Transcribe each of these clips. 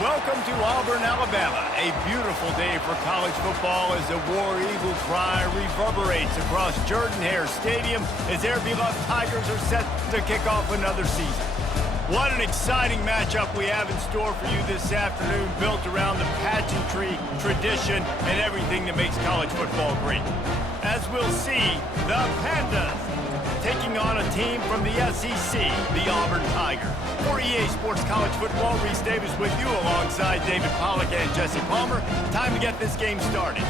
Welcome to Auburn, Alabama. A beautiful day for college football as the War Eagle cry reverberates across Jordan-Hare Stadium as their beloved Tigers are set to kick off another season. What an exciting matchup we have in store for you this afternoon, built around the pageantry, tradition, and everything that makes college football great. As we'll see, the Pandas taking on a team from the SEC, the Auburn Tigers. For EA Sports College Football, Reese Davis with you alongside David Pollack and Jesse Palmer. Time to get this game started.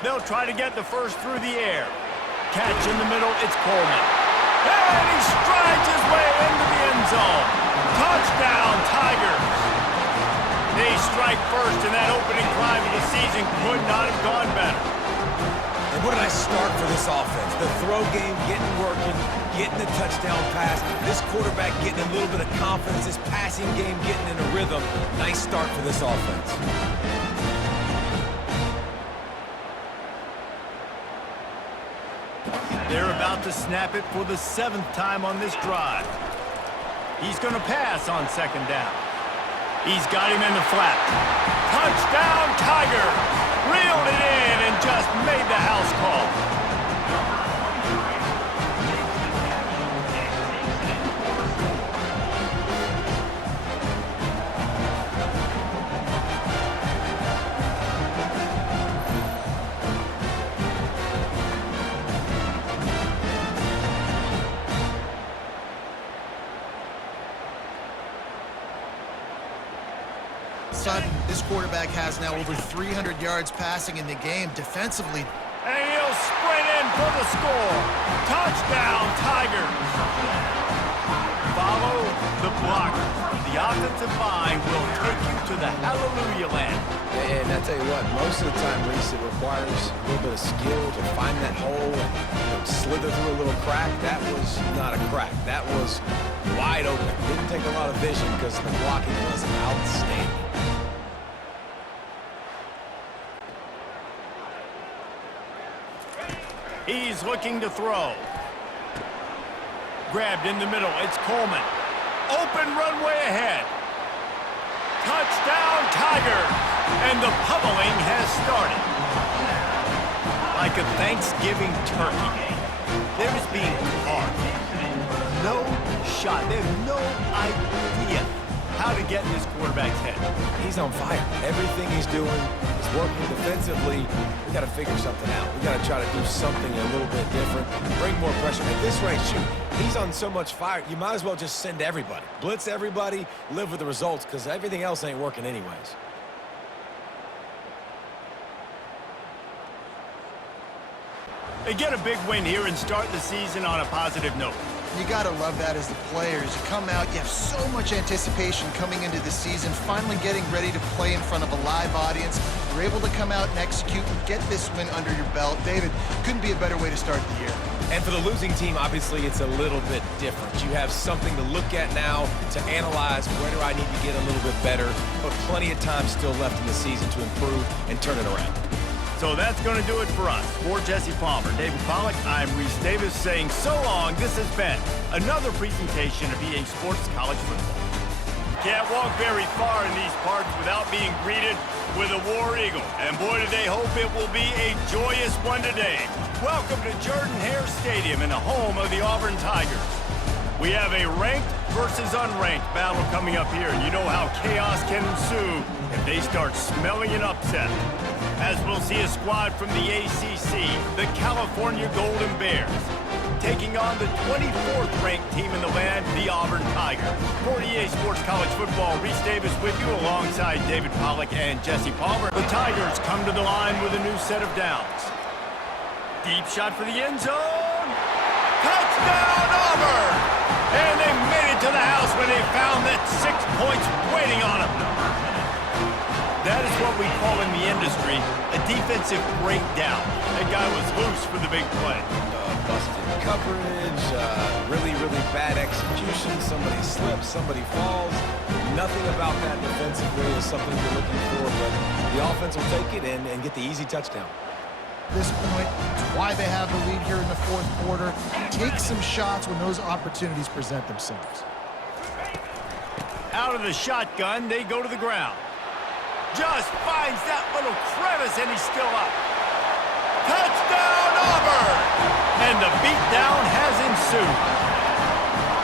They'll try to get the first through the air. Catch in the middle, it's Coleman. And he strides his way into the end zone. Touchdown, Tigers. They strike first, and that opening drive of the season could not have gone better. And what did I start for this offense? The throw game getting working, getting the touchdown pass. This quarterback getting a little bit of confidence. This passing game getting in a rhythm. Nice start for this offense. They're about to snap it for the 7th time on this drive. He's going to pass on second down. He's got him in the flat. Touchdown, Tigers! Reeled it in and just made the house call. This quarterback has now over 300 yards passing in the game. Defensively, and he'll sprint in for the score. Touchdown, Tigers. Follow the blocker. The offensive line will take you to the hallelujah land. And I tell you what, most of the time, Reese, it requires a little bit of skill to find that hole and slither through a little crack. That was not a crack. That was wide open. Didn't take a lot of vision because the blocking was outstanding. He's looking to throw. Grabbed in the middle. It's Coleman. Open runway ahead. Touchdown, Tigers! And the pummeling has started. Like a Thanksgiving turkey, they're just being carved. No shot. They have no idea how to get in this quarterback's head. He's on fire. Everything he's doing is working defensively. We got to figure something out. We got to try to do something a little bit different. Bring more pressure. At this rate, shoot, he's on so much fire, you might as well just send everybody. Blitz everybody, live with the results, because everything else ain't working anyways. They get a big win here and start the season on a positive note. you got to love that as the players. You come out, you have so much anticipation coming into the season, finally getting ready to play in front of a live audience. You're able to come out and execute and get this win under your belt. David, couldn't be a better way to start the year. And for the losing team, obviously, it's a little bit different. You have something to look at now to analyze where do I need to get a little bit better, but plenty of time still left in the season to improve and turn it around. So that's going to do it for us. For Jesse Palmer, David Pollack, I'm Reese Davis saying so long. This has been another presentation of EA Sports College Football. Can't walk very far in these parts without being greeted with a War Eagle. And boy, do they hope it will be a joyous one today. Welcome to Jordan-Hare Stadium and the home of the Auburn Tigers. We have a ranked versus unranked battle coming up here, and you know how chaos can ensue if they start smelling an upset. As we'll see a squad from the ACC, the California Golden Bears, taking on the 24th ranked team in the land, the Auburn Tigers. For EA Sports College Football, Reese Davis with you alongside David Pollack and Jesse Palmer. The Tigers come to the line with a new set of downs. Deep shot for the end zone. Touchdown, Auburn! And they made it to the house when they found that 6 points waiting on them. That is what we call in the industry a defensive breakdown. That guy was loose for the big play. Busted coverage, really bad execution. Somebody slips, somebody falls. Nothing about that defensively is something you're looking for, but the offense will take it and get the easy touchdown. At this point, it's why they have the lead here in the fourth quarter. Take some shots when those opportunities present themselves. Out of the shotgun, they go to the ground. Just finds that little crevice, and he's still up. Touchdown, Auburn! And the beatdown has ensued.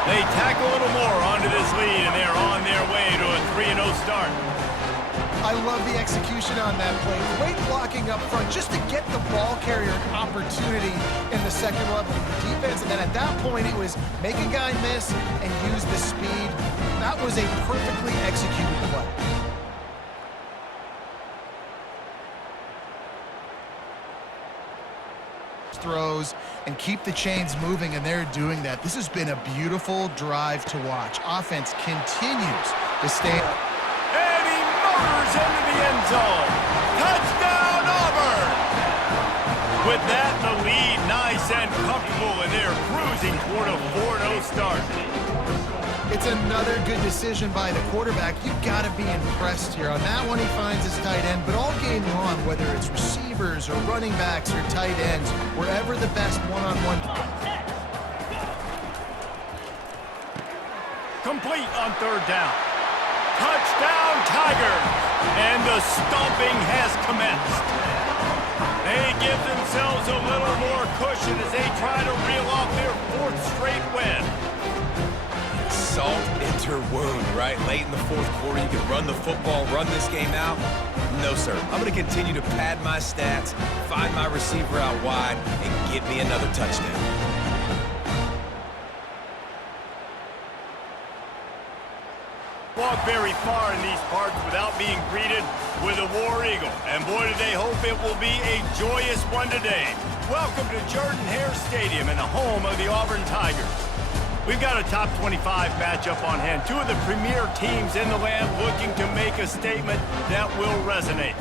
They tack a little more onto this lead, and they're on their way to a 3-0 start. I love the execution on that play. Great blocking up front just to get the ball carrier an opportunity in the second level of the defense. And then at that point, it was make a guy miss and use the speed. That was a perfectly executed play. Throws and keep the chains moving, and they're doing that. This has been a beautiful drive to watch. Offense continues to stay. And he motors into the end zone. Touchdown, Auburn! With that, the lead nice and comfortable, and they're cruising toward a 4-0 start. It's another good decision by the quarterback. You've got to be impressed here. On that one, he finds his tight end, but all game long, whether it's receivers or running backs or tight ends, wherever the best one-on-one. Complete on third down. Touchdown, Tigers! And the stomping has commenced. They give themselves a little more cushion as they try to reel off their 4th straight win. Salt into wound, right? Late in the 4th quarter, you can run the football, run this game out. No, sir. I'm going to continue to pad my stats, find my receiver out wide, and get me another touchdown. Walk very far in these parts without being greeted with a War Eagle. And boy, do they hope it will be a joyous one today. Welcome to Jordan-Hare Stadium and the home of the Auburn Tigers. We've got a top 25 matchup on hand. 2 of the premier teams in the land looking to make a statement that will resonate.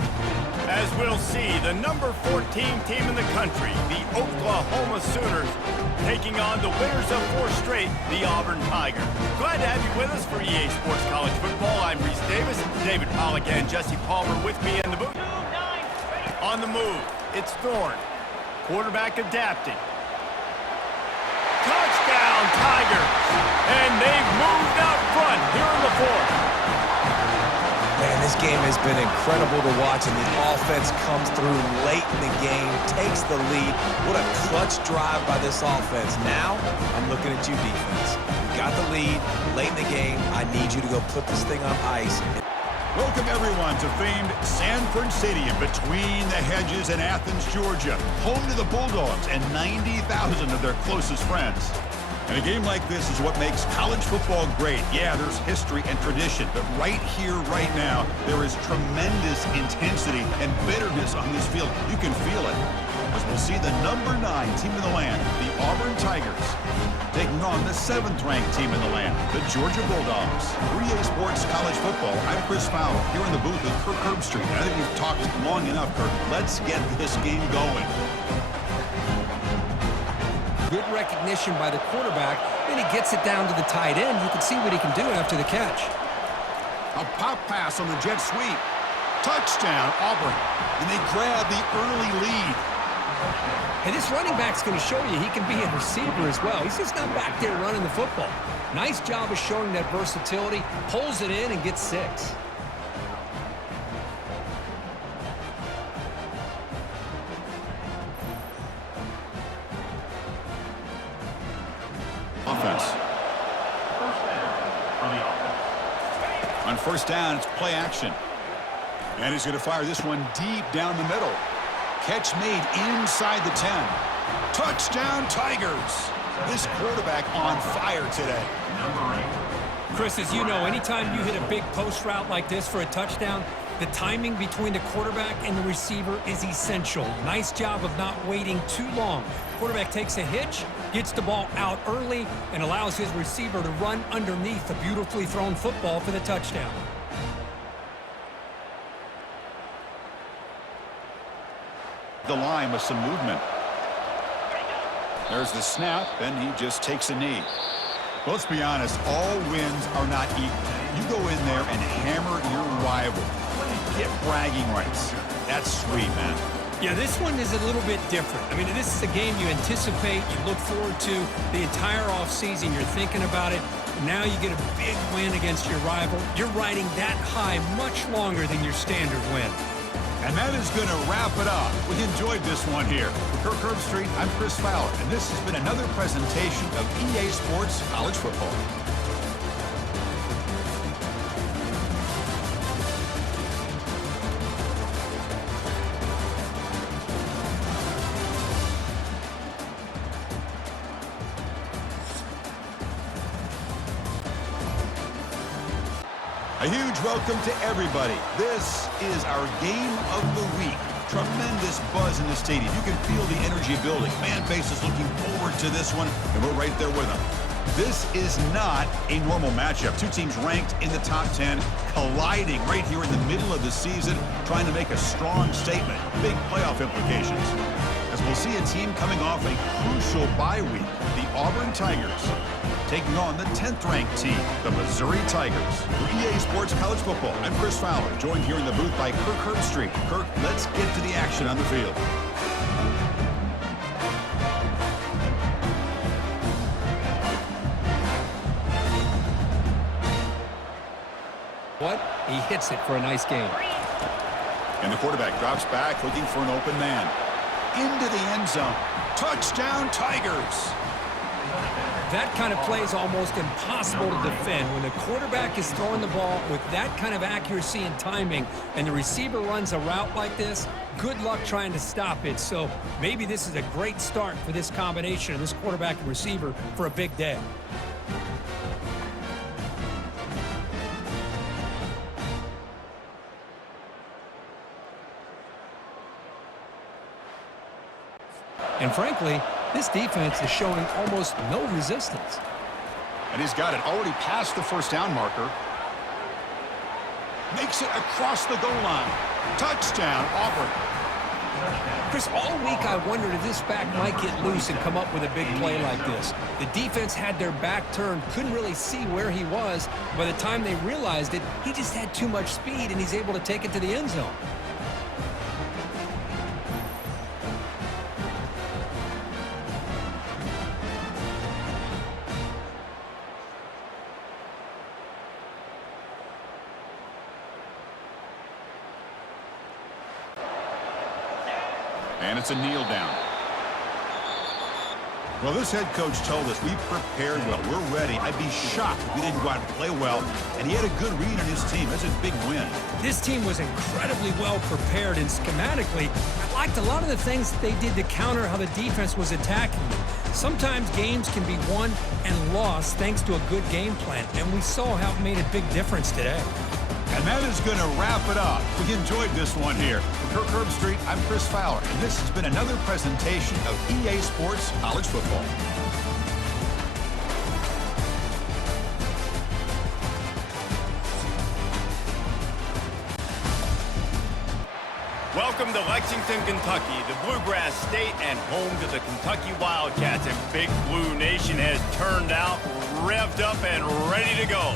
As we'll see, the number 14 team in the country, the Oklahoma Sooners, taking on the winners of 4 straight, the Auburn Tigers. Glad to have you with us for EA Sports College Football. I'm Reese Davis, David Pollack and Jesse Palmer with me in the booth. On the move, it's Thorne. Quarterback adapting. Touchdown, Tigers! And they've moved out front here in the 4th. Man, this game has been incredible to watch, and the offense comes through late in the game, takes the lead. What a clutch drive by this offense. Now, I'm looking at you, defense. You got the lead late in the game. I need you to go put this thing on ice. Welcome, everyone, to famed Sanford Stadium between the hedges in Athens, Georgia, home to the Bulldogs and 90,000 of their closest friends. And a game like this is what makes college football great. Yeah, there's history and tradition, but right here, right now, there is tremendous intensity and bitterness on this field. You can feel it, as we'll see the number 9 team in the land, the Auburn Tigers, taking on the 7th-ranked team in the land, the Georgia Bulldogs. For EA Sports College Football, I'm Chris Fowler, here in the booth with Kirk Herbstreit. I think we've talked long enough, Kirk. Let's get this game going. Good recognition by the quarterback, then he gets it down to the tight end. You can see what he can do after the catch. A pop pass on the jet sweep. Touchdown, Auburn. And they grab the early lead. And this running back's going to show you he can be a receiver as well. He's just not back there running the football. Nice job of showing that versatility. Pulls it in and gets 6. Offense. On first down, it's play action. And he's going to fire this one deep down the middle. Catch made inside the 10. Touchdown, Tigers. This quarterback on fire today. Chris, as you know, anytime you hit a big post route like this for a touchdown, the timing between the quarterback and the receiver is essential. Nice job of not waiting too long. Quarterback takes a hitch, gets the ball out early, and allows his receiver to run underneath a beautifully thrown football for the touchdown. The line with some movement. There's the snap, and he just takes a knee. Well, let's be honest, all wins are not equal. You go in there and hammer your rival. Get bragging rights. That's sweet, man. Yeah, this one is a little bit different. I mean, this is a game you anticipate, you look forward to the entire offseason. You're thinking about it. Now you get a big win against your rival. You're riding that high much longer than your standard win. And that is going to wrap it up. We enjoyed this one here. For Kirk Herbstreit, I'm Chris Fowler, and this has been another presentation of EA Sports College Football. A huge welcome to everybody. This is our game of the week. Tremendous buzz in the stadium. You can feel the energy building. Fan base is looking forward to this one, and we're right there with them. This is not a normal matchup. Two teams ranked in the top 10, colliding right here in the middle of the season, trying to make a strong statement. Big playoff implications. As we'll see a team coming off a crucial bye week, the Auburn Tigers, taking on the 10th-ranked team, the Missouri Tigers. For EA Sports College Football, I'm Chris Fowler, joined here in the booth by Kirk Herbstreit. Kirk, let's get to the action on the field. What? He hits it for a nice game. And the quarterback drops back, looking for an open man. Into the end zone. Touchdown, Tigers! That kind of play is almost impossible to defend. When the quarterback is throwing the ball with that kind of accuracy and timing, and the receiver runs a route like this, good luck trying to stop it. So maybe this is a great start for this combination of this quarterback and receiver for a big day. And frankly, this defense is showing almost no resistance. And he's got it already past the first down marker. Makes it across the goal line. Touchdown, Auburn. Chris, all week I wondered if this back might get loose and come up with a big play like this. The defense had their back turned, couldn't really see where he was. By the time they realized it, he just had too much speed, and he's able to take it to the end zone. And it's a kneel down. Well, this head coach told us we prepared well. We're ready. I'd be shocked if we didn't go out and play well. And he had a good read on his team. That's a big win. This team was incredibly well prepared, and schematically, I liked a lot of the things that they did to counter how the defense was attacking them. Sometimes games can be won and lost thanks to a good game plan, and we saw how it made a big difference today. And that is going to wrap it up. We enjoyed this one here. For Kirk Herbstreit, I'm Chris Fowler, and this has been another presentation of EA Sports College Football. Welcome to Lexington, Kentucky, the Bluegrass State and home to the Kentucky Wildcats. And Big Blue Nation has turned out, revved up, and ready to go.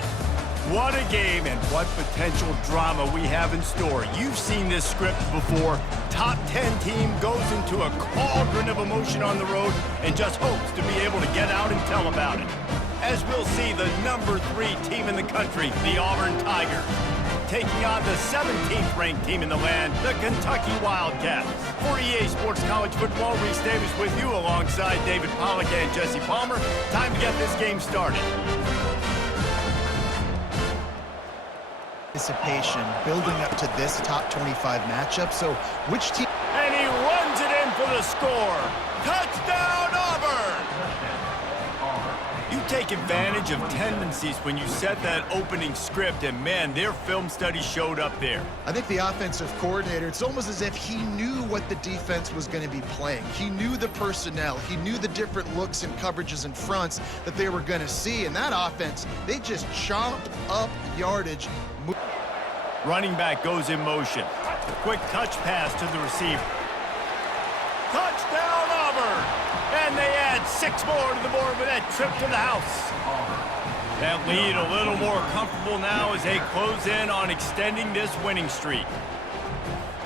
What a game and what potential drama we have in store. You've seen this script before. Top 10 team goes into a cauldron of emotion on the road and just hopes to be able to get out and tell about it. As we'll see the number 3 team in the country, the Auburn Tigers, taking on the 17th ranked team in the land, the Kentucky Wildcats. For EA Sports College Football, Reese Davis with you alongside David Pollack and Jesse Palmer. Time to get this game started. Anticipation building up to this top 25 matchup. So which team? And he runs it in for the score. Touchdown, Auburn! You take advantage of tendencies when you set that opening script, and man, their film study showed up there. I think the offensive coordinator, it's almost as if he knew what the defense was going to be playing. He knew the personnel. He knew the different looks and coverages and fronts that they were going to see. And that offense, they just chomped up yardage. Running back goes in motion. Quick touch pass to the receiver. Touchdown, Auburn! And they add 6 more to the board with that trip to the house. That lead a little more comfortable now as they close in on extending this winning streak.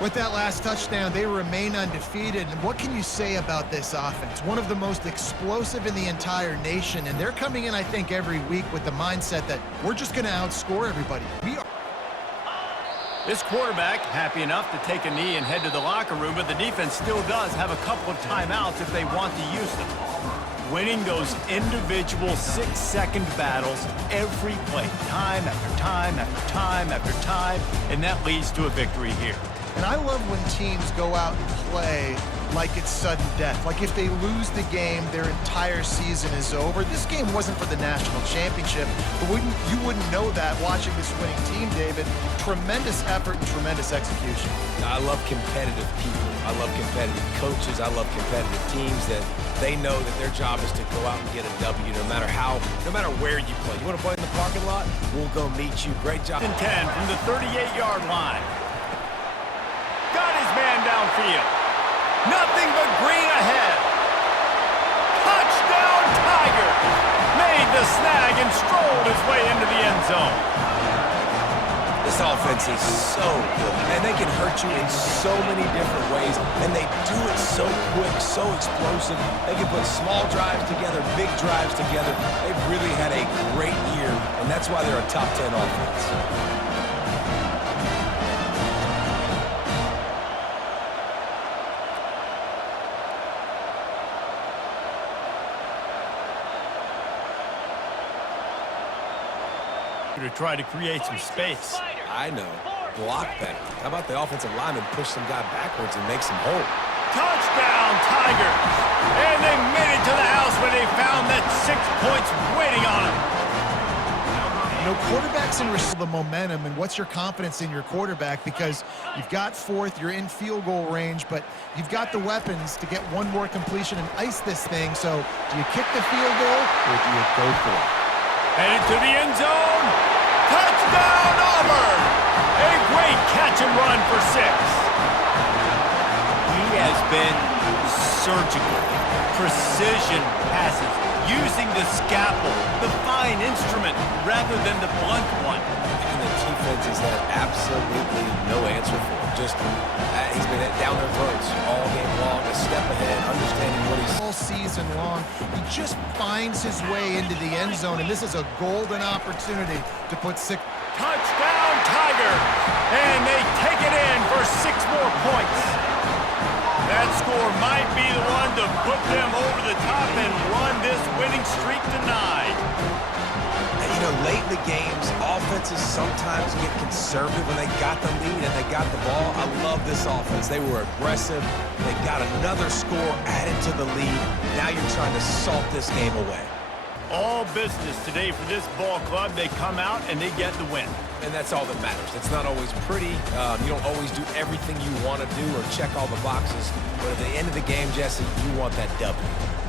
With that last touchdown, they remain undefeated. And what can you say about this offense? One of the most explosive in the entire nation. And they're coming in, I think, every week with the mindset that we're just going to outscore everybody. We are. This quarterback happy enough to take a knee and head to the locker room, but the defense still does have a couple of timeouts if they want to use them. Winning those individual 6-second battles every play, time after time after time after time, and that leads to a victory here. And I love when teams go out and play like it's sudden death. Like if they lose the game, their entire season is over. This game wasn't for the national championship, but you wouldn't know that watching this winning team, David. Tremendous effort and tremendous execution. I love competitive people. I love competitive coaches. I love competitive teams that they know that their job is to go out and get a W no matter where you play. You want to play in the parking lot? We'll go meet you. Great job. 10 from the 38-yard line. Got his man downfield. Nothing but green ahead. Touchdown, Tigers! Made the snag and strolled his way into the end zone. This offense is so good, and they can hurt you in so many different ways, and they do it so quick, so explosive. They can put small drives together, big drives together. They've really had a great year, and that's why they're a top 10 offense. To try to create some space. I know. Block better. How about the offensive lineman push some guy backwards and make some hole? Touchdown, Tigers! And they made it to the house when they found that 6 points waiting on them. You know, quarterbacks and receive the momentum, and what's your confidence in your quarterback? Because you've got fourth, you're in field goal range, but you've got the weapons to get one more completion and ice this thing. So do you kick the field goal or do you go for it? Headed to the end zone. Touchdown, Auburn! A great catch and run for 6. He has been surgical. Precision passes, using the scalpel, the fine instrument, rather than the blunt one. And the defense has had absolutely no answer for him. Just, he's been down their throats all game long, a step ahead, understanding what he's... All season long, he just finds his way into the end zone, and this is a golden opportunity to put 6... Touchdown, Tigers! And they take it in for 6 more points. That score might be the one to put them over the top and run this winning streak to 9. And you know, late in the games, offenses sometimes get conservative when they got the lead and they got the ball. I love this offense. They were aggressive. They got another score added to the lead. Now you're trying to salt this game away. All business today for this ball club. They come out and they get the win. And that's all that matters. It's not always pretty. You don't always do everything you want to do or check all the boxes. But at the end of the game, Jesse, you want that W.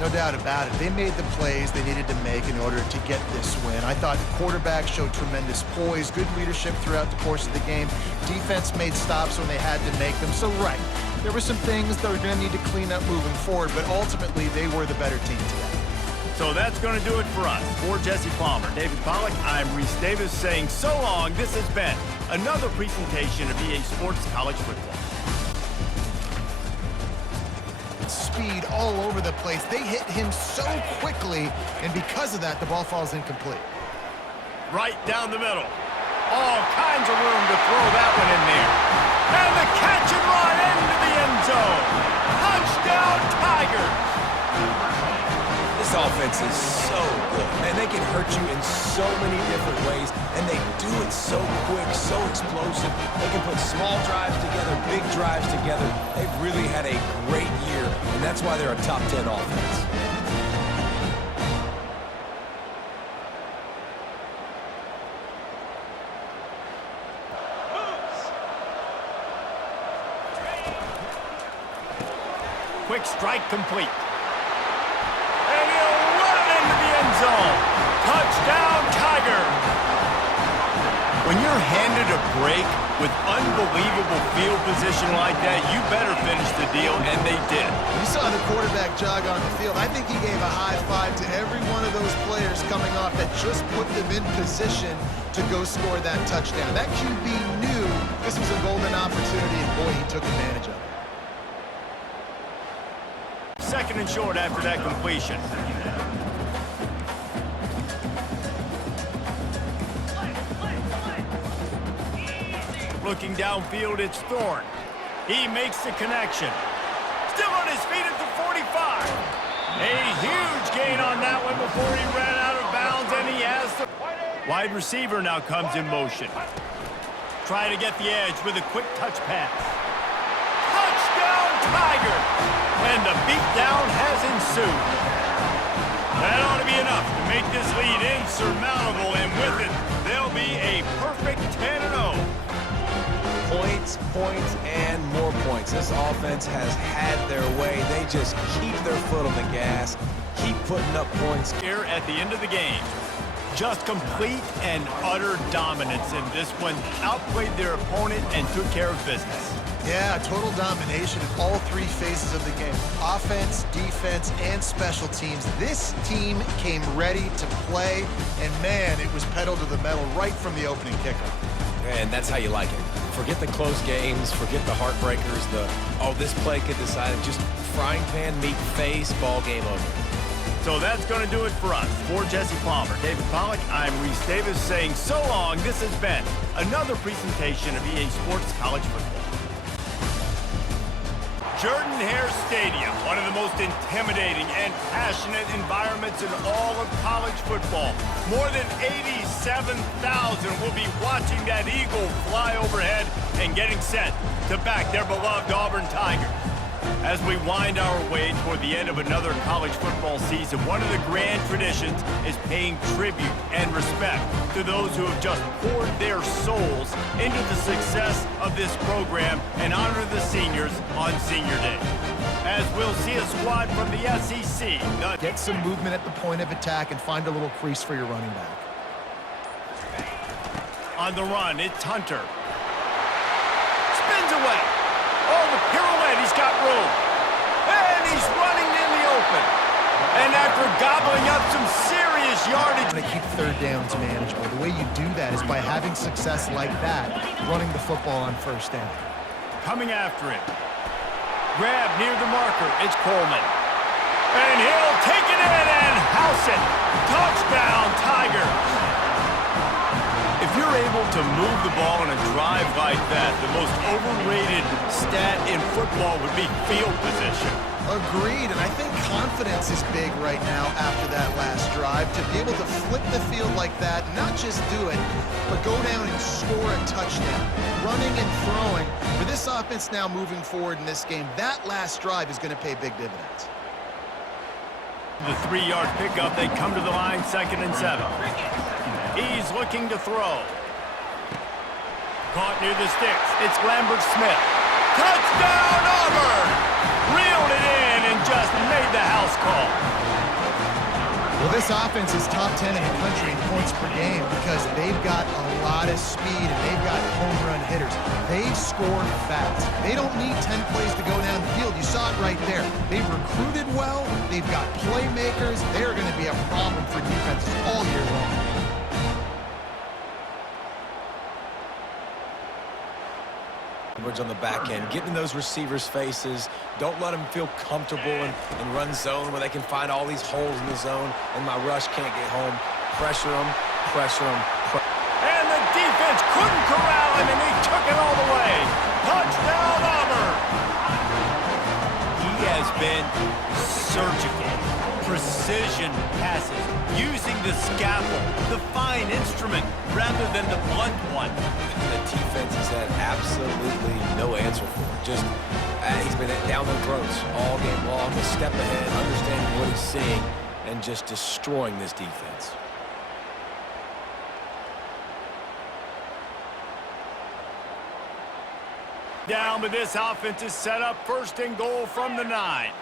No doubt about it. They made the plays they needed to make in order to get this win. I thought the quarterback showed tremendous poise, good leadership throughout the course of the game. Defense made stops when they had to make them. So, right, there were some things they were going to need to clean up moving forward, but ultimately they were the better team today. So that's going to do it for us. For Jesse Palmer, David Pollack, I'm Reese Davis saying so long. This has been another presentation of EA Sports College Football. Speed all over the place. They hit him so quickly, and because of that, the ball falls incomplete. Right down the middle. All kinds of room to throw that one in there. And the catch and run into the end zone. Touchdown, Tigers! This offense is so good, and they can hurt you in so many different ways, and they do it so quick, so explosive. They can put small drives together, big drives together. They've really had a great year, and that's why they're a top 10 offense. Quick strike complete. And he'll run it into the end zone. Touchdown, Tigers! When you're handed a break, With unbelievable field position like that, you better finish the deal, and they did. You saw the quarterback jog on the field. I think he gave a high five to every one of those players coming off that just put them in position to go score that touchdown. That QB knew this was a golden opportunity, and boy, he took advantage of it. Second and short after that completion. Looking downfield, it's Thorne. He makes the connection. Still on his feet at the 45. A huge gain on that one before he ran out of bounds, and he has the wide receiver now comes in motion. Trying to get the edge with a quick touch pass. Touchdown, Tiger! And the beatdown has ensued. That ought to be enough to make this lead insurmountable, and with it, they'll be a perfect 10-0. Points, points, and more points. This offense has had their way. They just keep their foot on the gas, keep putting up points. Here at the end of the game, just complete and utter dominance in this one. Outplayed their opponent and took care of business. Yeah, total domination in all three phases of the game. Offense, defense, and special teams. This team came ready to play, and man, it was pedal to the metal right from the opening kickoff. And that's how you like it. Forget the close games, forget the heartbreakers, this play could decide it. Just frying pan, meat face, ball game over. So that's going to do it for us. For Jesse Palmer, David Pollack, I'm Reese Davis saying so long. This has been another presentation of EA Sports College Football. Jordan-Hare Stadium, one of the most intimidating and passionate environments in all of college football. More than 87,000 will be watching that eagle fly overhead and getting set to back their beloved Auburn Tigers. As we wind our way toward the end of another college football season, one of the grand traditions is paying tribute and respect to those who have just poured their souls into the success of this program and honor the seniors on Senior Day. As we'll see a squad from the SEC. Get some movement at the point of attack and find a little crease for your running back. On the run, it's Hunter. Spins away. Oh, the pirouette, he's got room. And he's running in the open. And after gobbling up some serious yardage. To keep third downs manageable. The way you do that is by having success like that, running the football on first down. Coming after it. Grab near the marker, it's Coleman. And he'll take it in and house it. Touchdown, Tigers. If you're able to move the ball on a drive like that, the most overrated stat in football would be field position. Agreed, and I think confidence is big right now after that last drive. To be able to flip the field like that, not just do it, but go down and score a touchdown. Running and throwing. For this offense now moving forward in this game, that last drive is going to pay big dividends. The 3-yard pickup, they come to the line, 2nd and 7. He's looking to throw. Caught near the sticks. It's Lambert-Smith. Touchdown, Auburn! Reeled it in and just made the house call. Well, this offense is top 10 in the country in points per game because they've got a lot of speed and they've got home run hitters. They score fast. They don't need 10 plays to go down the field. You saw it right there. They've recruited well. They've got playmakers. They're going to be a problem for defenses all year long. On the back end, getting in those receivers' faces. Don't let them feel comfortable in run zone where they can find all these holes in the zone and my rush can't get home. Pressure them, pressure them. And the defense couldn't corral him, and he took it all the way. Touchdown, Auburn! He has been surgical. Precision passes, using the scalpel, the fine instrument, rather than the blunt one. The defense has had absolutely no answer for it. Just, he's been down their throats all game long, a step ahead, understanding what he's seeing, and just destroying this defense. Down, but this offense is set up 1st and goal from the 9.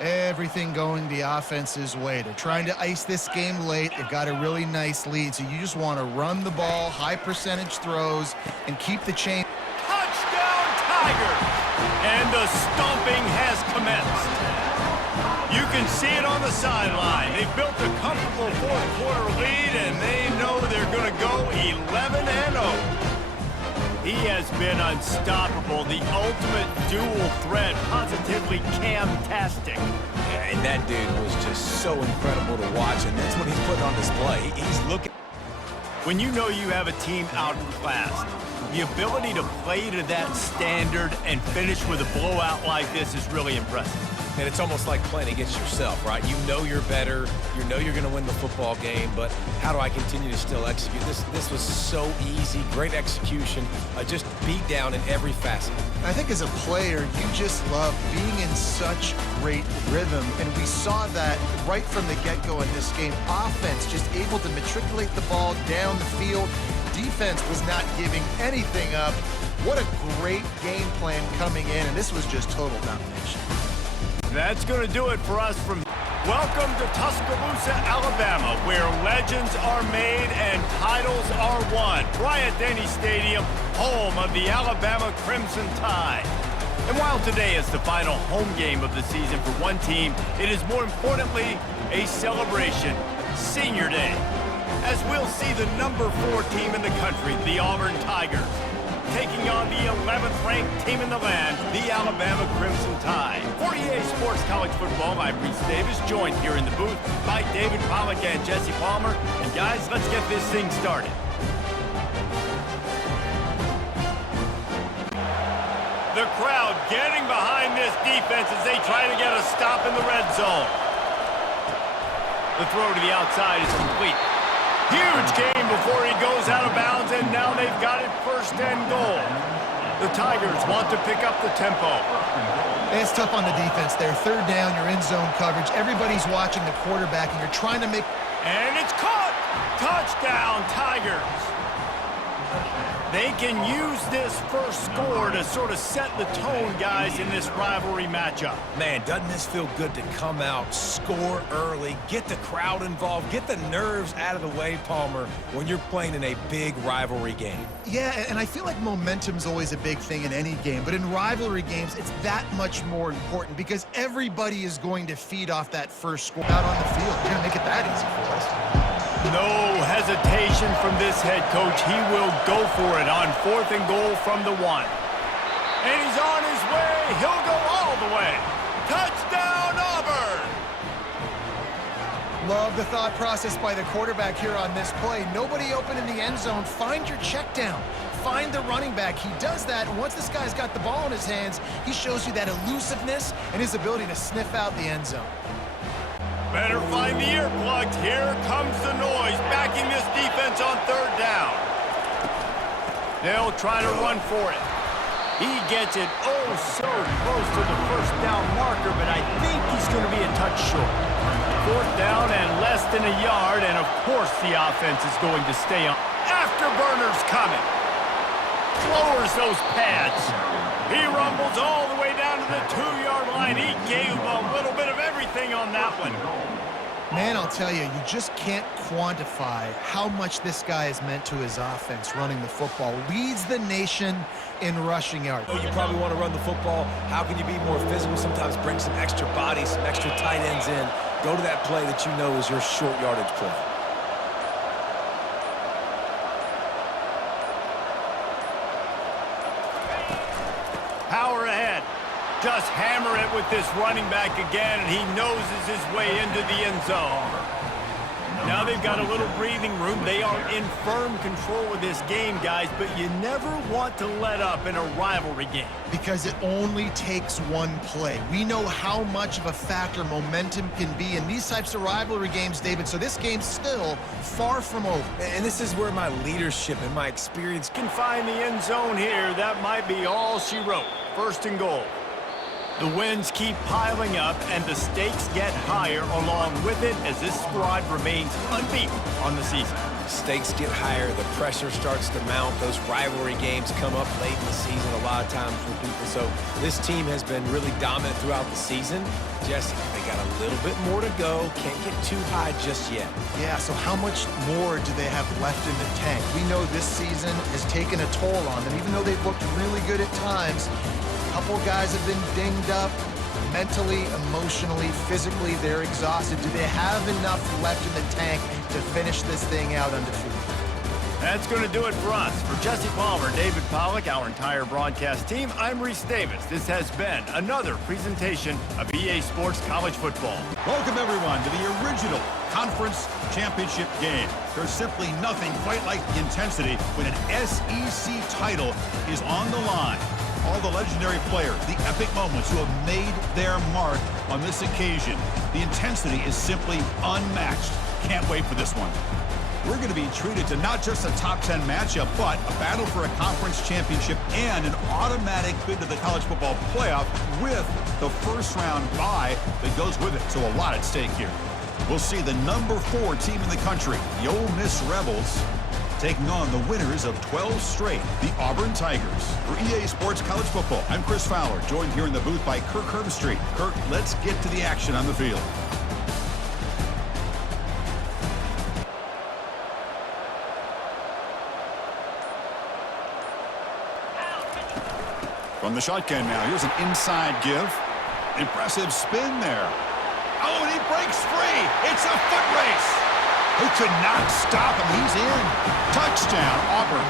Everything going the offense's way. They're trying to ice this game late. They've got a really nice lead, so you just want to run the ball, high percentage throws, and keep the chain. Touchdown, Tigers! And the stomping has commenced. You can see it on the sideline. They've built a comfortable fourth-quarter lead, and they know they're going to go 11-0. He has been unstoppable, the ultimate dual threat, positively Cam-tastic. And that dude was just so incredible to watch, and that's what he's putting on display. He's looking. When you know you have a team outclassed, the ability to play to that standard and finish with a blowout like this is really impressive. And it's almost like playing against yourself, right? You know you're better. You know you're going to win the football game, but how do I continue to still execute? This was so easy. Great execution. Just beat down in every facet. I think as a player, you just love being in such great rhythm, and we saw that right from the get-go in this game. Offense just able to matriculate the ball down the field. Defense was not giving anything up. What a great game plan coming in, and this was just total domination. That's going to do it for us from welcome to Tuscaloosa, Alabama, where legends are made and titles are won. Bryant-Denny Stadium, home of the Alabama Crimson Tide. And while today is the final home game of the season for one team, it is more importantly a celebration, Senior Day, as we'll see the number 4 team in the country, the Auburn Tigers, taking on the 11th ranked team in the land, the Alabama Crimson Tide. For EA Sports College Football, I'm Reese Davis, joined here in the booth by David Pollack and Jesse Palmer. And guys, let's get this thing started. The crowd getting behind this defense as they try to get a stop in the red zone. The throw to the outside is complete. Huge gain before he goes out of bounds, and now they've got it first and goal. The Tigers want to pick up the tempo. It's tough on the defense there. Third down, you're in zone coverage. Everybody's watching the quarterback, and you're trying to make... And it's caught! Touchdown, Tigers! They can use this first score to sort of set the tone, guys, in this rivalry matchup. Man, doesn't this feel good to come out, score early, get the crowd involved, get the nerves out of the way, Palmer, when you're playing in a big rivalry game? Yeah, and I feel like momentum's always a big thing in any game, but in rivalry games, it's that much more important because everybody is going to feed off that first score out on the field. You're going to make it that easy for us. No hesitation from this head coach. He will go for it on 4th and goal from the 1. And he's on his way. He'll go all the way. Touchdown, Auburn! Love the thought process by the quarterback here on this play. Nobody open in the end zone. Find your check down. Find the running back. He does that, and once this guy's got the ball in his hands, he shows you that elusiveness and his ability to sniff out the end zone. Better find the earplugs. Here comes the noise, backing this defense on 3rd down. They'll try to run for it. He gets it oh so close to the first down marker, but I think he's going to be a touch short. 4th down and less than a yard, and of course the offense is going to stay on. Afterburner's coming. Lowers those pads. He rumbles all the way down to the 2-yard line. He gave a little bit of everything on that one. Man, I'll tell you, you just can't quantify how much this guy has meant to his offense running the football. Leads the nation in rushing yards. Oh, you probably want to run the football. How can you be more physical? Sometimes bring some extra bodies, some extra tight ends in. Go to that play that you know is your short yardage play. Power ahead. Just hammer it with this running back again, and he noses his way into the end zone. Now they've got a little breathing room. They are in firm control of this game, guys, but you never want to let up in a rivalry game. Because it only takes one play. We know how much of a factor momentum can be in these types of rivalry games, David, so this game's still far from over. And this is where my leadership and my experience Can find the end zone here. That might be all she wrote. 1st and goal. The wins keep piling up, and the stakes get higher along with it as this squad remains unbeaten on the season. stakes get higher, the pressure starts to mount, those rivalry games come up late in the season a lot of times for people. So this team has been really dominant throughout the season. Jesse, they got a little bit more to go. Can't get too high just yet. Yeah, so how much more do they have left in the tank? We know this season has taken a toll on them, even though they've looked really good at times. A couple guys have been dinged up. Mentally, emotionally, physically, they're exhausted. Do they have enough left in the tank to finish this thing out undefeated? That's going to do it for us. For Jesse Palmer, David Pollack, our entire broadcast team, I'm Reese Davis. This has been another presentation of EA Sports College Football. Welcome, everyone, to the original conference championship game. There's simply nothing quite like the intensity when an SEC title is on the line. All the legendary players, the epic moments who have made their mark on this occasion. The intensity is simply unmatched. Can't wait for this one. We're going to be treated to not just a top 10 matchup, but a battle for a conference championship and an automatic bid to the college football playoff with the first round bye that goes with it. So a lot at stake here. We'll see the number 4 team in the country, the Ole Miss Rebels, taking on the winners of 12 straight, the Auburn Tigers. For EA Sports College Football, I'm Chris Fowler, joined here in the booth by Kirk Herbstreit. Kirk, let's get to the action on the field. From the shotgun now, here's an inside give. Impressive spin there. Oh, and he breaks free. It's a foot race. He could not stop him. He's in. Touchdown, Auburn.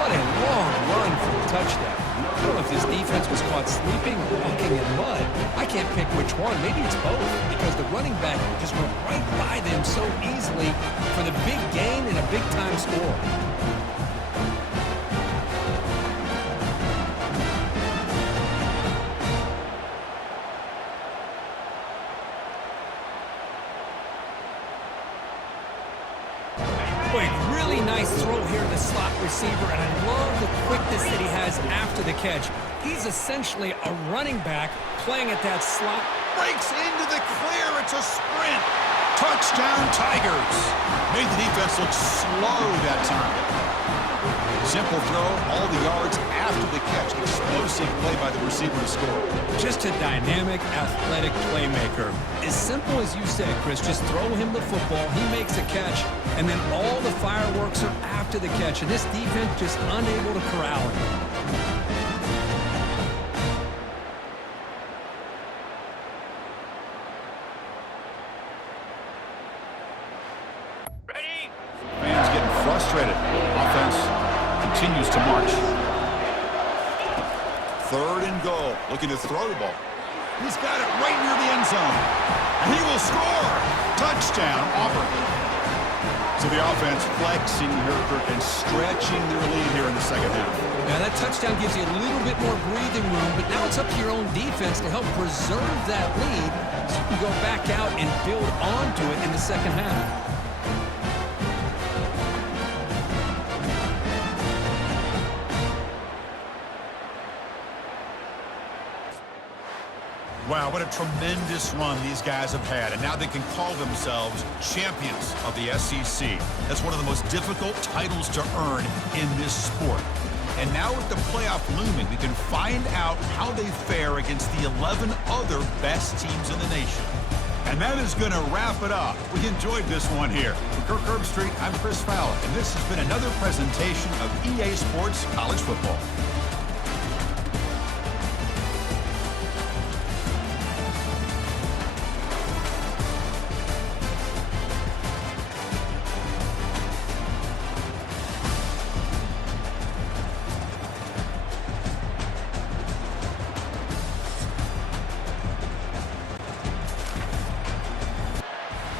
What a long run for a touchdown. I don't know if this defense was caught sleeping or walking in mud. I can't pick which one. Maybe it's both, because the running back just went right by them so easily for the big gain and a big-time score. Really nice throw here to the slot receiver, and I love the quickness that he has after the catch. He's essentially a running back playing at that slot. Breaks into the clear. It's a sprint. Touchdown, Tigers. Made the defense look slow that time. Simple throw, all the yards after the catch. Explosive play by the receiver to score. Just a dynamic, athletic playmaker. As simple as you said, Chris, just throw him the football, he makes a catch, and then all the fireworks are after the catch, and this defense just unable to corral him. Fans getting frustrated. Offense continues to march. 3rd and goal. Looking to throw the ball. He's got it right near the end zone. And he will score. Touchdown, Auburn. So the offense flexing here and stretching their lead here in the second half. Now that touchdown gives you a little bit more breathing room, but now it's up to your own defense to help preserve that lead so you can go back out and build onto it in the second half. Wow, what a tremendous run these guys have had, and now they can call themselves champions of the SEC. That's one of the most difficult titles to earn in this sport. And now with the playoff looming, we can find out how they fare against the 11 other best teams in the nation. And that is going to wrap it up. We enjoyed this one here. For Kirk Herbstreit, I'm Chris Fowler, and this has been another presentation of EA Sports College Football.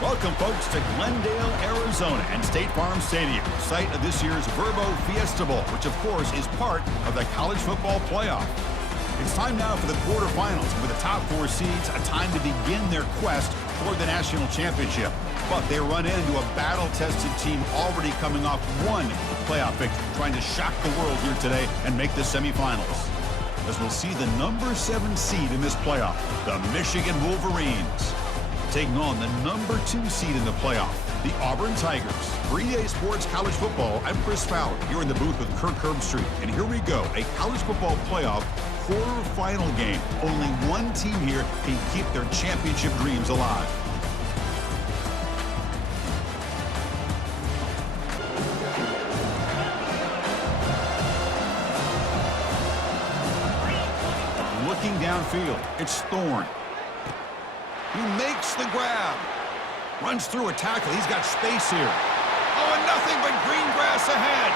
Welcome, folks, to Glendale, Arizona, and State Farm Stadium, site of this year's Verbo Fiesta Bowl, which, of course, is part of the college football playoff. It's time now for the quarterfinals, and for the top 4 seeds, a time to begin their quest toward the national championship. But they run into a battle-tested team already coming off one playoff victory, trying to shock the world here today and make the semifinals. As we'll see the number 7 seed in this playoff, the Michigan Wolverines, taking on the #2 seed in the playoff, the Auburn Tigers. For EA Sports College Football, I'm Chris Fowler. You're in the booth with Kirk Herbstreit. And here we go, a college football playoff quarterfinal game. Only one team here can keep their championship dreams alive. Looking downfield, it's Thorne. He makes the grab. Runs through a tackle. He's got space here. Oh, and nothing but green grass ahead.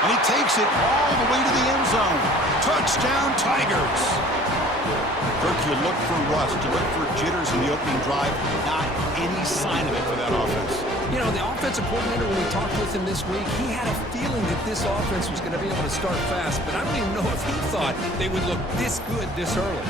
And he takes it all the way to the end zone. Touchdown, Tigers. Kirk, you look for rust. You look for jitters in the opening drive. Not any sign of it for that offense. You know, the offensive coordinator, when we talked with him this week, he had a feeling that this offense was going to be able to start fast, but I don't even know if he thought they would look this good this early.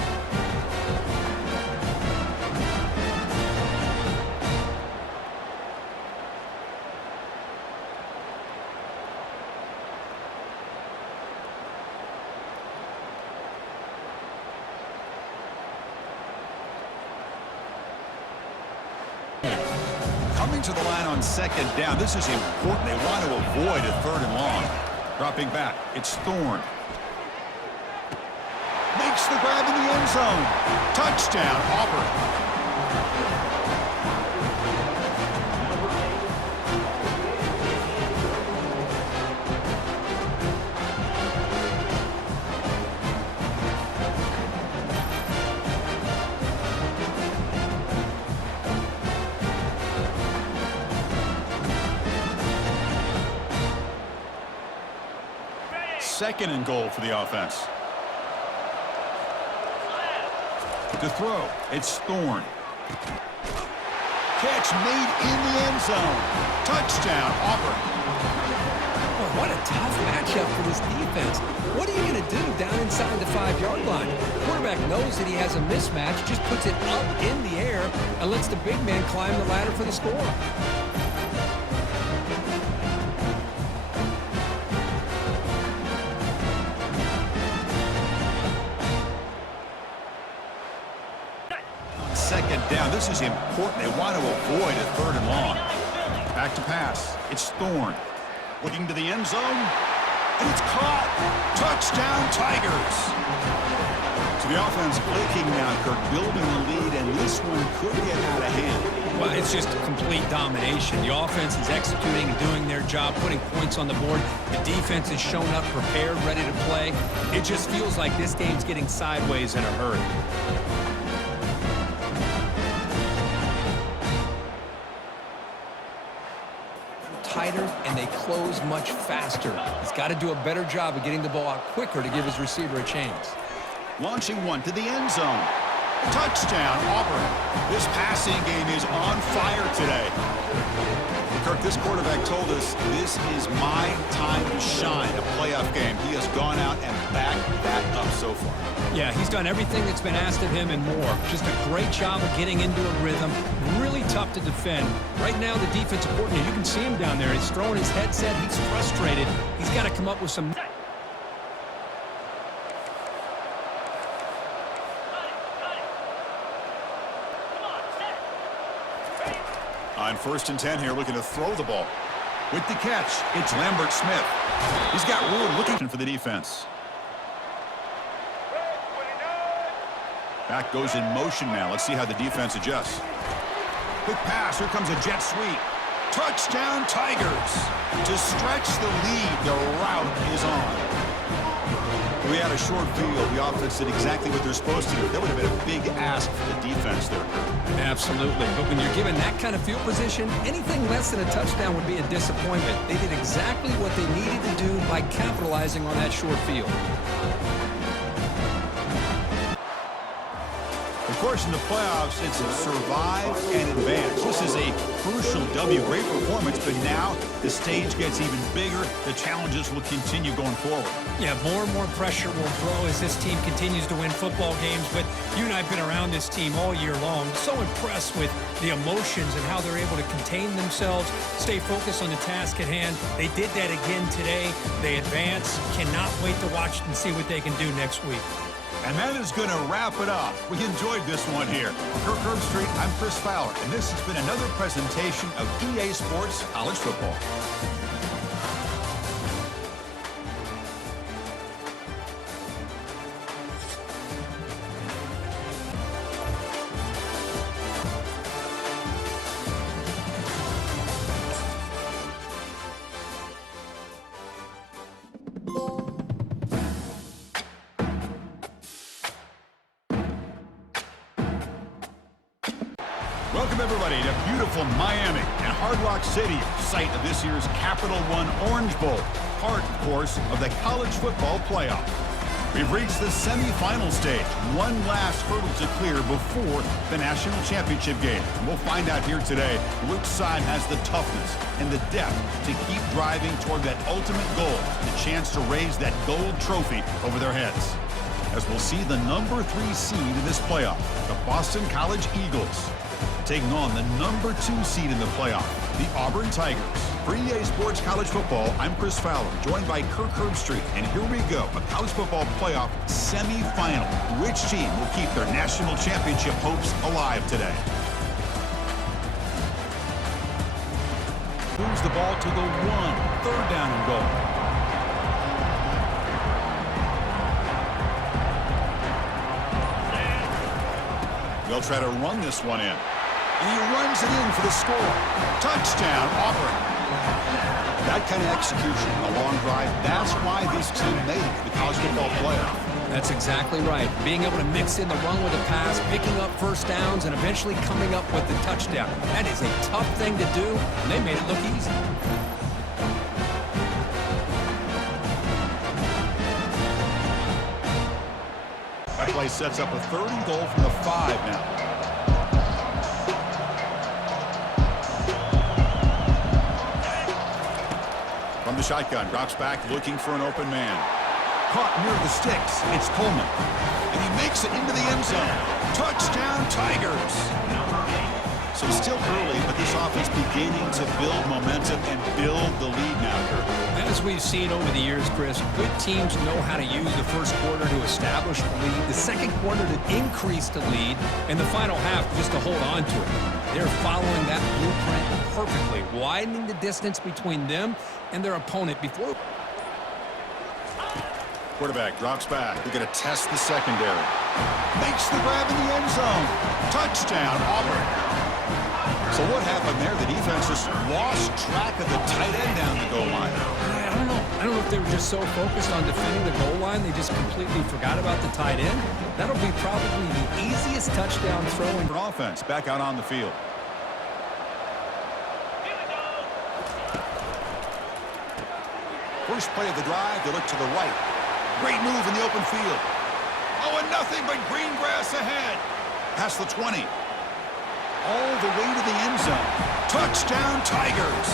Coming to the line on second down. This is important. They want to avoid a 3rd and long. Dropping back, it's Thorne. Makes the grab in the end zone. Touchdown, Auburn. Second and goal for the offense. To throw, it's Thorne. Catch made in the end zone. Touchdown, Auburn. Boy, what a tough matchup for this defense. What are you going to do down inside the 5-yard line? The quarterback knows that he has a mismatch, just puts it up in the air and lets the big man climb the ladder for the score. Second down. This is important. They want to avoid a 3rd and long. Back to pass. It's Thorne. Looking to the end zone. And it's caught. Touchdown, Tigers. So the offense clicking now, Kirk, building the lead, and this one could get out of hand. Well, it's just complete domination. The offense is executing and doing their job, putting points on the board. The defense has shown up prepared, ready to play. It just feels like this game's getting sideways in a hurry. Tighter, and they close much faster. He's got to do a better job of getting the ball out quicker to give his receiver a chance. Launching one to the end zone. Touchdown, Auburn. This passing game is on fire today. Kirk, this quarterback told us this is my time to shine, a playoff game. He has gone out and backed that up so far. Yeah, he's done everything that's been asked of him and more. Just a great job of getting into a rhythm. Really tough to defend. Right now, the defensive coordinator, you can see him down there. He's throwing his headset. He's frustrated. He's got to come up with some... On 1st and 10 here, looking to throw the ball. With the catch, it's Lambert Smith. He's got room looking for the defense. Back goes in motion now. Let's see how the defense adjusts. Quick pass. Here comes a jet sweep. Touchdown, Tigers. To stretch the lead, the route is on. We had a short field. The offense did exactly what they're supposed to do. That would have been a big ask for the defense there. Absolutely. But when you're given that kind of field position, anything less than a touchdown would be a disappointment. They did exactly what they needed to do by capitalizing on that short field. Of course, in the playoffs, it's survive and advance. This is a crucial W. Great performance, but now the stage gets even bigger. The challenges will continue going forward. Yeah, more and more pressure will grow as this team continues to win football games, but you and I have been around this team all year long. So impressed with the emotions and how they're able to contain themselves, stay focused on the task at hand. They did that again today. They advance. Cannot wait to watch and see what they can do next week. And that is going to wrap it up. We enjoyed this one here. For Kirk Herbstreit, I'm Chris Fowler, and this has been another presentation of EA Sports College Football. Welcome, everybody, to beautiful Miami and Hard Rock Stadium, site of this year's Capital One Orange Bowl, part, of course, of the college football playoff. We've reached the semifinal stage, one last hurdle to clear before the national championship game. And we'll find out here today which side has the toughness and the depth to keep driving toward that ultimate goal, the chance to raise that gold trophy over their heads. As we'll see the number 3 seed in this playoff, the Boston College Eagles, taking on the number 2 seed in the playoff, the Auburn Tigers. For EA Sports College Football, I'm Chris Fowler, joined by Kirk Herbstreit. And here we go, a college football playoff semifinal. Which team will keep their national championship hopes alive today? Moves the ball to the 1, 3rd down and goal. They'll try to run this one in. And he runs it in for the score. Touchdown, Auburn. That kind of execution, a long drive, that's why this team made it to the college football playoff. That's exactly right. Being able to mix in the run with a pass, picking up first downs, and eventually coming up with the touchdown. That is a tough thing to do, and they made it look easy. That play sets up a 3rd and goal from the 5 now. From the shotgun, drops back, looking for an open man. Caught near the sticks. It's Coleman. And he makes it into the end zone. Touchdown, Tigers. So still early, but this offense beginning to build momentum and build the lead now, Kirk. As we've seen over the years, Chris, good teams know how to use the first quarter to establish the lead, the second quarter to increase the lead, and the final half just to hold on to it. They're following that blueprint perfectly, widening the distance between them and their opponent before. Quarterback drops back. They're going to test the secondary. Makes the grab in the end zone. Touchdown, Auburn. So what happened there? The defense just lost track of the tight end down the goal line. I don't know. I don't know if they were just so focused on defending the goal line they just completely forgot about the tight end. That'll be probably the easiest touchdown throw in offense back out on the field. First play of the drive, they look to the right. Great move in the open field. Oh, and nothing but green grass ahead. Past the 20. All the way to the end zone. Touchdown, Tigers.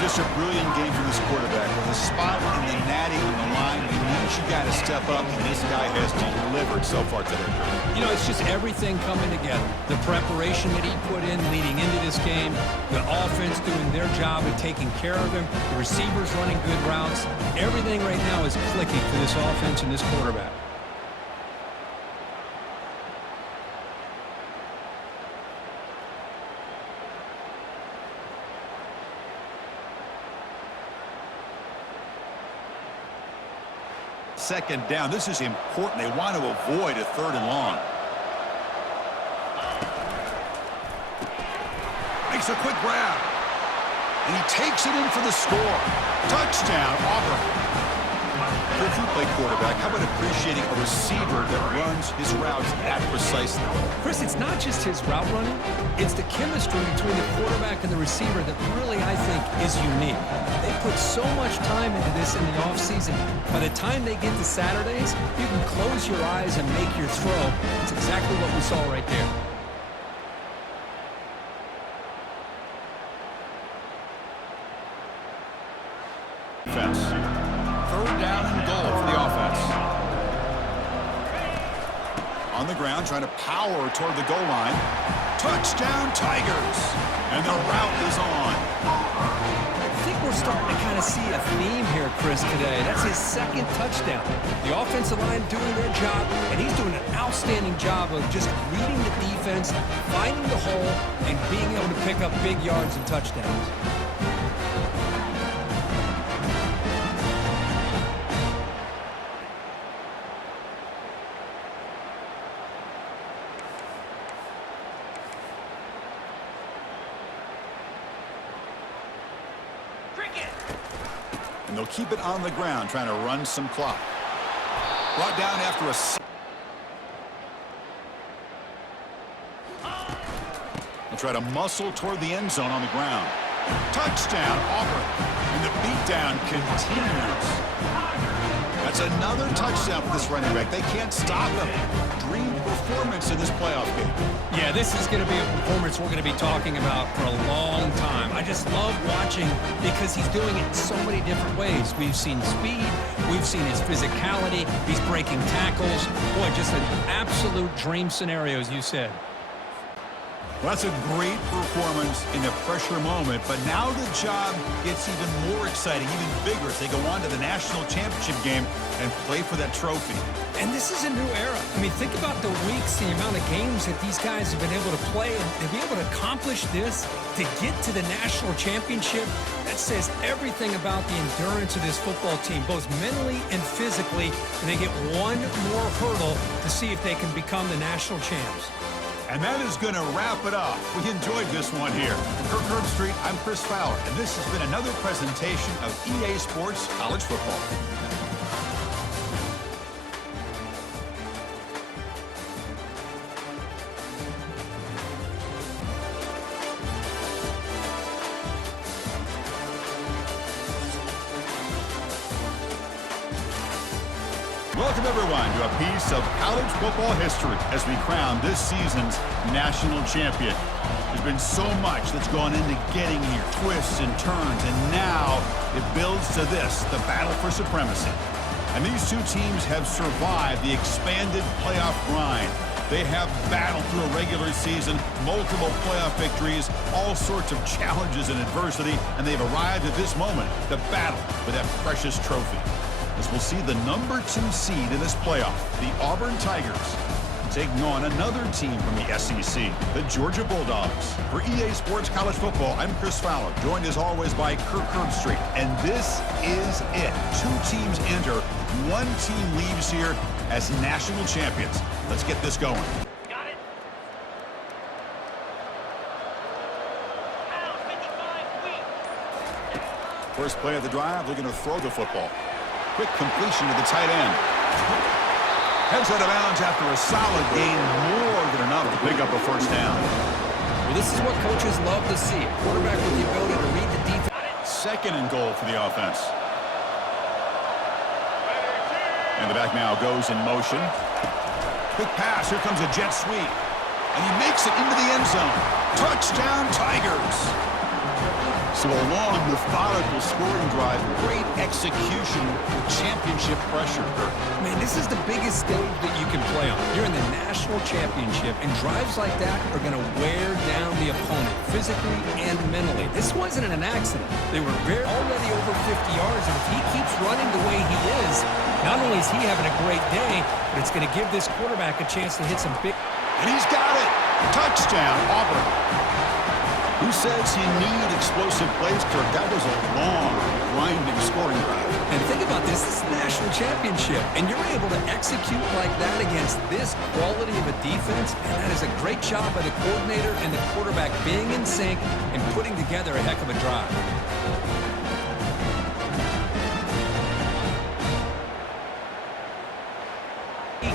Just a brilliant game from this quarterback. With a spot in the natty on the line, he means you got to step up, and this guy has delivered so far today. You know, it's just everything coming together. The preparation that he put in leading into this game, the offense doing their job of taking care of him, the receivers running good routes. Everything right now is clicking for this offense and this quarterback. Second down. This is important. They want to avoid a 3rd and long. Makes a quick grab. And he takes it in for the score. Touchdown, Auburn. If you play quarterback, how about appreciating a receiver that runs his routes that precisely? Chris, it's not just his route running. It's the chemistry between the quarterback and the receiver that really, I think, is unique. They put so much time into this in the offseason. By the time they get to Saturdays, you can close your eyes and make your throw. It's exactly what we saw right there. Defense. 3rd down and goal for the offense. On the ground, trying to power toward the goal line. Touchdown, Tigers. And the route is on. I think we're we're starting to kind of see a theme here, Chris, today. That's his second touchdown. The offensive line doing their job, and he's doing an outstanding job of just reading the defense, finding the hole, and being able to pick up big yards and touchdowns. And they'll keep it on the ground, trying to run some clock. Brought down after a... They'll try to muscle toward the end zone on the ground. Touchdown, Auburn. And the beatdown continues. That's another touchdown for this running back. They can't stop him. Dream performance in this playoff game. Yeah, this is going to be a performance we're going to be talking about for a long time. I just love watching because he's doing it in so many different ways. We've seen speed. We've seen his physicality. He's breaking tackles. Boy, just an absolute dream scenario, as you said. Well, that's a great performance in a pressure moment, but now the job gets even more exciting, even bigger as they go on to the national championship game and play for that trophy. And this is a new era. I mean, think about the weeks, the amount of games that these guys have been able to play, and to be able to accomplish this, to get to the national championship, that says everything about the endurance of this football team, both mentally and physically, and they get one more hurdle to see if they can become the national champs. And that is going to wrap it up. We enjoyed this one here. From Kirk Street, I'm Chris Fowler, and this has been another presentation of EA Sports College Football. Welcome, everyone, to a piece of college football history as we crown this season's national champion. There's been so much that's gone into getting here, twists and turns, and now it builds to this, the battle for supremacy. And these two teams have survived the expanded playoff grind. They have battled through a regular season, multiple playoff victories, all sorts of challenges and adversity, and they've arrived at this moment, the battle for that precious trophy. As we'll see the number 2 seed in this playoff, the Auburn Tigers, taking on another team from the SEC, the Georgia Bulldogs. For EA Sports College Football, I'm Chris Fowler, joined as always by Kirk Street. And this is it. 2 teams enter, 1 team leaves here as national champions. Let's get this going. Got it. First play of the drive, looking to throw the football. Quick completion to the tight end. Heads out of bounds after a solid gain, more than enough to pick up a first down. Well, this is what coaches love to see. A quarterback with the ability to read the defense. Second and goal for the offense. And the back now goes in motion. Quick pass. Here comes a jet sweep. And he makes it into the end zone. Touchdown, Tigers. So a long, methodical scoring drive. Great execution with championship pressure. Man, this is the biggest stage that you can play on. You're in the national championship, and drives like that are going to wear down the opponent physically and mentally. This wasn't an accident. They were already over 50 yards, and if he keeps running the way he is, not only is he having a great day, but it's going to give this quarterback a chance to hit some big... And he's got it. Touchdown, Auburn. Who says you need explosive plays, Kirk? That was a long, grinding scoring drive. And think about this. This is the national championship, and you're able to execute like that against this quality of a defense, and that is a great job by the coordinator and the quarterback being in sync and putting together a heck of a drive.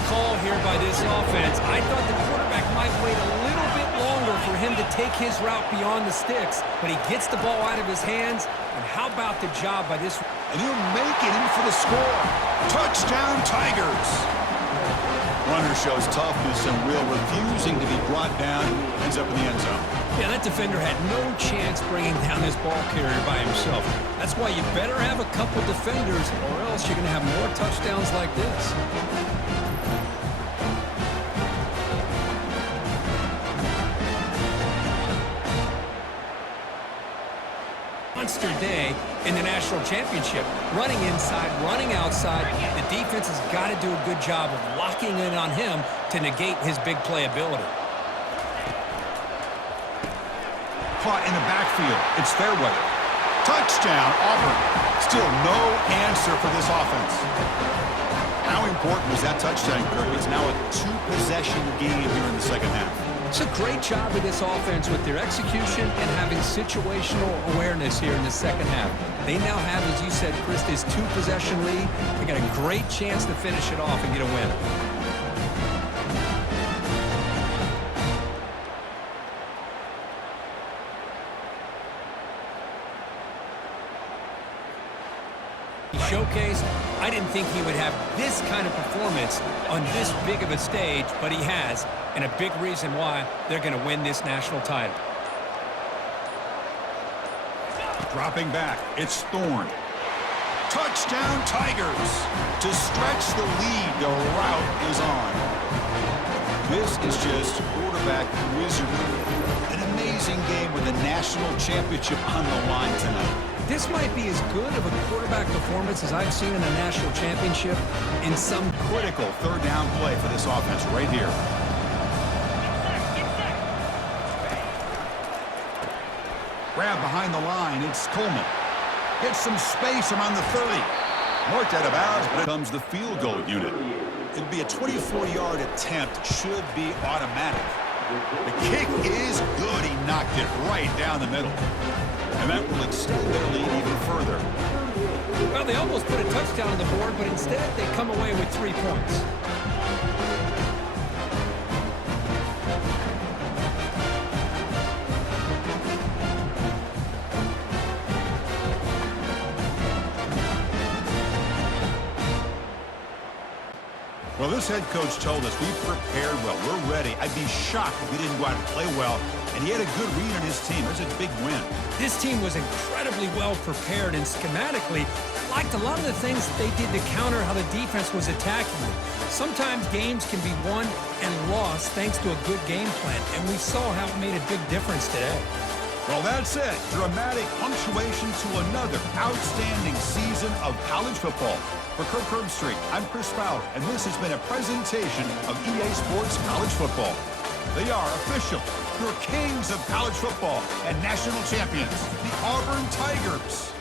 Call here by this offense. I thought the quarterback might wait a little bit longer for him to take his route beyond the sticks, but he gets the ball out of his hands. And how about the job by this? And he'll make it in for the score. Touchdown, Tigers. Runner shows toughness and will, refusing to be brought down, ends up in the end zone. Yeah, that defender had no chance bringing down this ball carrier by himself. That's why you better have a couple defenders, or else you're going to have more touchdowns like this. Monster day in the national championship. Running inside, running outside. The defense has got to do a good job of locking in on him to negate his big play ability. Caught in the backfield. It's Fairweather. Touchdown, Auburn. Still no answer for this offense. How important was that touchdown, Kirk? It's now a two-possession game here in the second half. It's a great job of this offense with their execution and having situational awareness here in the second half. They now have, as you said, Chris, this two-possession lead. They got a great chance to finish it off and get a win. Showcase. I didn't think he would have this kind of performance on this big of a stage, but he has, and a big reason why they're going to win this national title. Dropping back, it's Thorne. Touchdown, Tigers! To stretch the lead, the route is on. This is just quarterback wizardry. An amazing game with a national championship on the line tonight. This might be as good of a quarterback performance as I've seen in a national championship in some critical third down play for this offense right here. Grab behind the line, it's Coleman. Gets some space around the 30. Marked out of bounds, but it comes the field goal unit. It'd be a 24-yard attempt, should be automatic. The kick is good. He knocked it right down the middle. And that will extend their lead even further. Well, they almost put a touchdown on the board, but instead they come away with 3 points. Well, this head coach told us we prepared well. We're ready. I'd be shocked if we didn't go out and play well. And he had a good read on his team. That's a big win. This team was incredibly well prepared and schematically liked a lot of the things that they did to counter how the defense was attacking them. Sometimes games can be won and lost thanks to a good game plan, and we saw how it made a big difference today. Well, that's it. Dramatic punctuation to another outstanding season of college football. For Kirk Herbstreit, I'm Chris Fowler, and this has been a presentation of EA Sports College Football. They are official, your kings of college football and national champions, the Auburn Tigers.